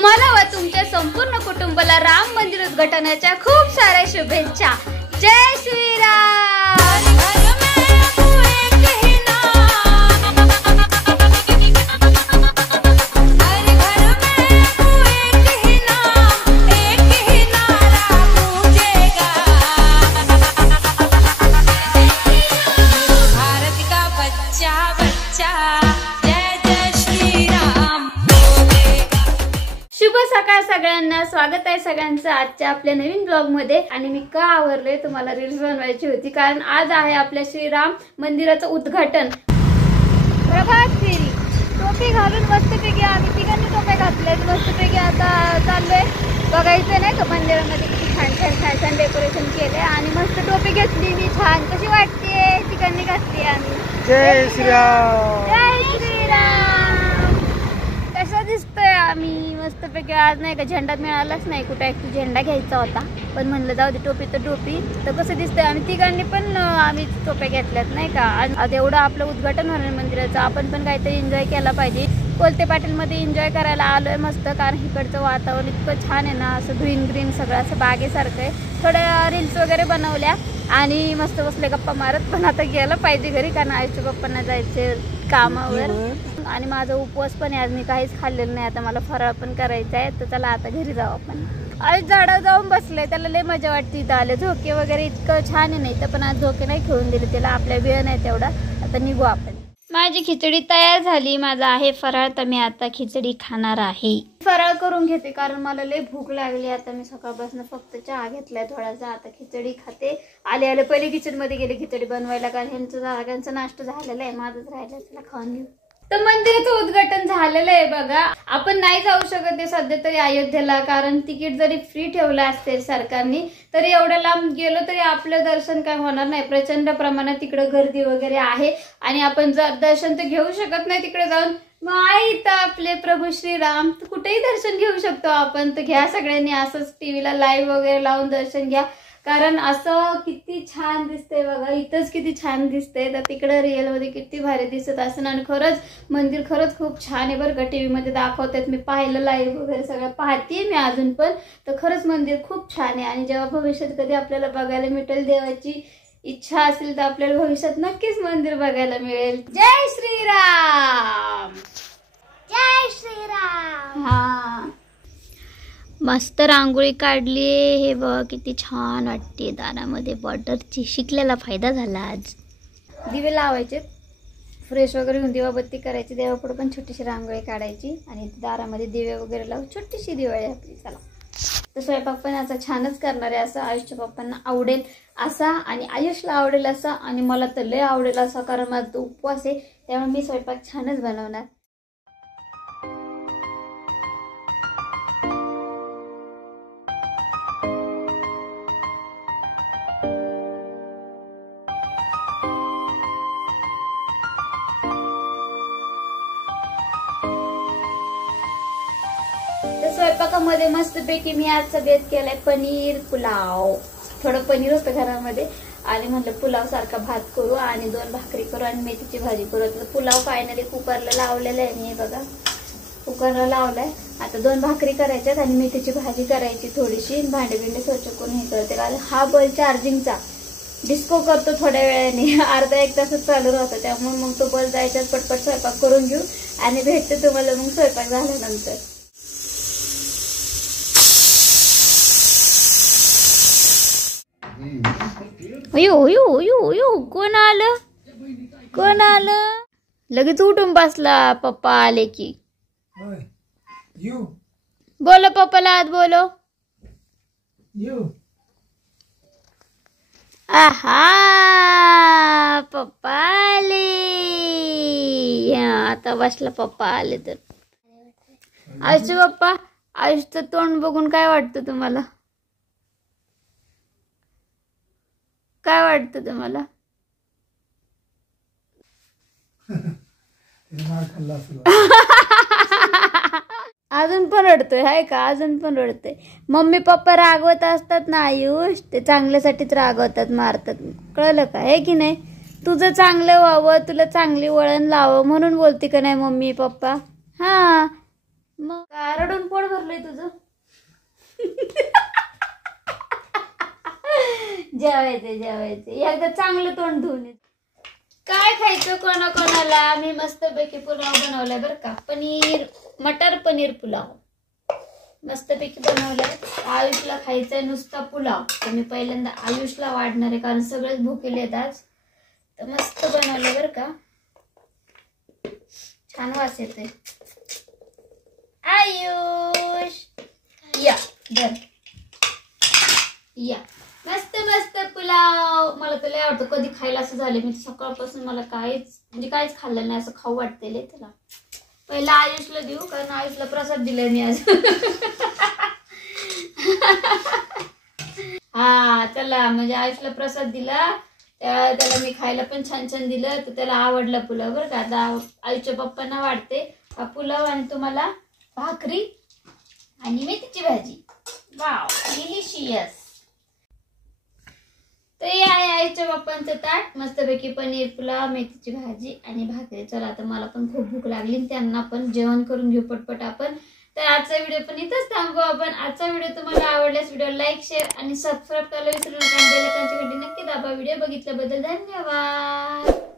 तुम्हाला व तुमच्या संपूर्ण कुटुंबाला राम मंदिर उद्घाटनाच्या खूप साऱ्या शुभेच्छा। जय श्रीराम। सगळ्यांना स्वागत आहे सगळ्यांचं आजच्या आपल्या नवीन ब्लॉग मध्ये। आणि मी का आवरले तुम्हाला रील्स बनवायची होती कारण आज आहे आपल्या श्रीराम मंदिराचं उद्घाटन। प्रभात फेरी टोपी घालून मस्तपैकी आम्ही तिघांनी टोप्या घातल्यात मस्तपैकी आता चाललोय बघायचं नाही का मंदिरामध्ये किती छान छान छान छान डेकोरेशन केलंय आणि मस्त टोपी घेतली मी छान। कशी वाटते तिघांनी घातली आम्ही। जय श्रीराम। जय श्रीराम। कसं दिसतोय आम्ही मस्तपैकी। आज नाही का झेंडा मिळालाच नाही कुठे ऍक्च्युली झेंडा घ्यायचा होता पण म्हणलं जाऊ दे टोपी तर टोपी। तर कसं दिसतंय आम्ही तिघांनी पण आम्ही टोप्या घेतल्यात नाही का। आज एवढं आपलं उद्घाटन होणार मंदिराचं आपण पण काहीतरी एन्जॉय केला पाहिजे। कोलते पाटील मध्ये एन्जॉय करायला आलोय मस्त कारण इकडचं वातावरण इतकं छान आहे ना असं ग्रीन ग्रीन सगळं असं बागेसारखं आहे। थोड्या रील्स वगैरे बनवल्या आणि मस्त बसले गप्पा मारत पण आता गेलं पाहिजे घरी कारण आयुष्य पप्पांना जायचे कामावर आणि माझा उपवास पण आहे आज मी काहीच खाल्लेलं नाही। आता मला फराळ पण करायचा आहे तर चला आता घरी जाऊ आपण। आज झाडावर जाऊन बसले त्याला लय मजा वाटते इथं आले झोके वगैरे इतकं छान आहे नाही तर पण आज झोके नाही खेळून दिले त्याला आपल्या वेळ नाही तेवढा। आता निघू आपण। माझी खिचडी तयार झाली माझा आहे फराळ तर मी आता खिचडी खाणार आहे। फराळ करून घेते कारण मला लय भूक लागली। आता मी सकाळपासून फक्त चहा घेतलाय थोडासा आता खिचडी खाते। आले पहिले किचन मध्ये गेले खिचडी बनवायला कारण ह्यांचा नाश्ता झालेला आहे माझंच राहिलं त्याला खाऊन घेऊ। तर मंदिराचं उद्घाटन झालेलं आहे बघा। आपण नाही जाऊ शकत ते सध्या तरी अयोध्येला कारण तिकीट जरी फ्री ठेवलं असते सरकारने तरी एवढ्या लांब गेलो तरी आपलं दर्शन काय होणार नाही। प्रचंड प्रमाणात तिकडे गर्दी वगैरे आहे आणि आपण दर्शन तर घेऊ शकत नाही तिकडे जाऊन। मग आहे इथं आपले प्रभू श्रीराम कुठेही दर्शन घेऊ शकतो आपण तर घ्या सगळ्यांनी असंच टीव्हीला लाईव्ह वगैरे लावून दर्शन घ्या कारण असं किती छान दिसतंय बघा। इथंच किती छान दिसतंय तर तिकडे रिअल मध्ये किती भारी दिसत असं आणि खरंच मंदिर खरंच खूप छान आहे बरं का। टीव्ही मध्ये दाखवतात मी पाहिलं लाईव्ह वगैरे सगळं पाहतेय मी अजून पण तर खरंच मंदिर खूप छान आहे आणि जेव्हा भविष्यात कधी आपल्याला बघायला मिळेल देवाची इच्छा असेल तर आपल्याला भविष्यात नक्कीच मंदिर बघायला मिळेल। जय श्रीराम। जय श्रीराम। हा मस्त रांगोळी काढली हे बघ किती छान वाटते दारामध्ये बॉर्डरची। शिकलेला फायदा झाला आज। दिवे लावायचे फ्रेश वगैरे होऊन दिवाबत्ती करायची देवापुढे पण छोटीशी रांगोळी काढायची आणि दारामध्ये दिवे वगैरे लावून छोटीशी दिवाळी आपली। चला तर स्वयंपाक पण याचा छानच करणार आहे असं आयुष्य पप्पांना आवडेल असा आणि आयुषला आवडेल असा आणि मला तर लय आवडेल असा कारण माझा उपवास आहे त्यामुळे मी स्वयंपाक छानच बनवणार। स्वयंपाकामध्ये मस्तपैकी मी आज बेत केलाय पनीर पुलाव। थोडं पनीर होतं घरामध्ये आणि म्हटलं पुलाव सारखा भात करू आणि 2 भाकरी करू आणि मेथीची भाजी करू। तर पुलाव फायनली कुकरला लावलेला आहे मी बघा कुकरला लावलाय। आता 2 भाकरी करायच्यात आणि मेथीची भाजी करायची थोडीशी भांडे बिंडे स्वच्छ करून हे करते कारण हा बल्ब चार्जिंगचा डिस्को करतो थोड्या वेळाने अर्धा एक तासच चालू राहतो त्यामुळे मग तो बल्ब जायच्यात पटपट स्वयंपाक करून घेऊ आणि भेटते तुम्हाला मग स्वयंपाक झाल्यानंतर। अयो कोण आलं कोण आलं लगेच उठून बसला पप्पा आले की। बोलो पप्पाला आज बोलो। आहा पप्पा आले आता बसला पप्पा आले तर। आयुष पप्पा आयुषचं तोंड बघून काय वाटतं तुम्हाला काय वाटतं तुम्हाला? अजून पण रडतोय हाय का अजून पण रडतोय। मम्मी पप्पा रागवत असतात ना आयुष ते चांगल्यासाठीच रागवतात मारतात कळलं का हे की नाही। तुझं चांगलं व्हावं तुला चांगली वळण लावावं म्हणून बोलते का नाही मम्मी पप्पा। हा मग रडून पोट भरलं चाललंय तुझं? जेवायचं एकदा चांगलं तोंड धुवून ये. काय खायचं कोणाला? मी मस्तपैकी पुलाव बनवलाय बरं का. मटर पनीर पुलाव मस्तपैकी बनवलाय. आयुषला खायचंय नुसता पुलाव, तर मी पहिल्यांदा आयुषला वाढणार आहे कारण सगळेच भुकेले आहेत आज. तर मस्त बनवलंय बरं का, छान वास येतोय. आयुष या मस्त मस्त पुलाव. मला तर लय आवडतं. कधी खायला असं झालं, मी सकाळपासून मला काहीच खाल्लं नाही, असं खाऊ वाटतेले. त्याला पहिला आयुषला देऊ कारण आयुषला प्रसाद दिलाय मी आज. हा चला, म्हणजे आयुषला प्रसाद दिला, त्याला मी खायला पण छान छान दिलं, तर त्याला आवडला पुलाव बरं का. आता आयुषच्या पप्पांना वाढते हा पुलाव आणि तुम्हाला भाकरी आणि मेथीची भाजी. Wow delicious. तर हे आहे आईच्या बाप्पांचं ताट, मस्तपैकी पनीर पुलाव, मेथीची भाजी आणि भाकरी. चला आता मला पण खूप भूक लागली, त्यांना पण जेवण करून घेऊ पटपट आपण. तर आजचा व्हिडिओ पण इथंच थांबू आपण. आजचा व्हिडिओ तुम्हाला आवडल्यास व्हिडिओ लाईक, शेअर आणि सबस्क्राईब करायला विसरू नका. बेल आयकॉनची घंटी नक्की दाबा. व्हिडिओ बघितल्याबद्दल धन्यवाद.